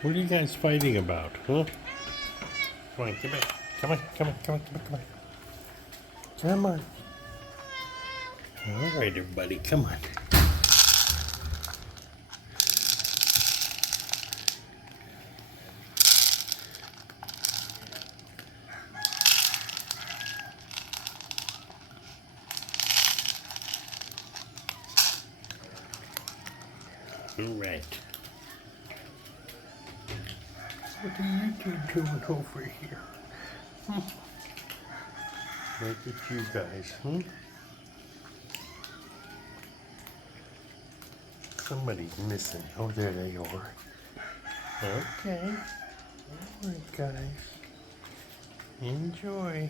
What are you guys fighting about, huh? Come on, get back. Come on, come on, come on, come on, come on. Come on. All right, everybody, come on. All right. What are you two doing over here? Look at you guys, huh? Somebody's missing. Oh, there they are. Okay. All right, guys. Enjoy.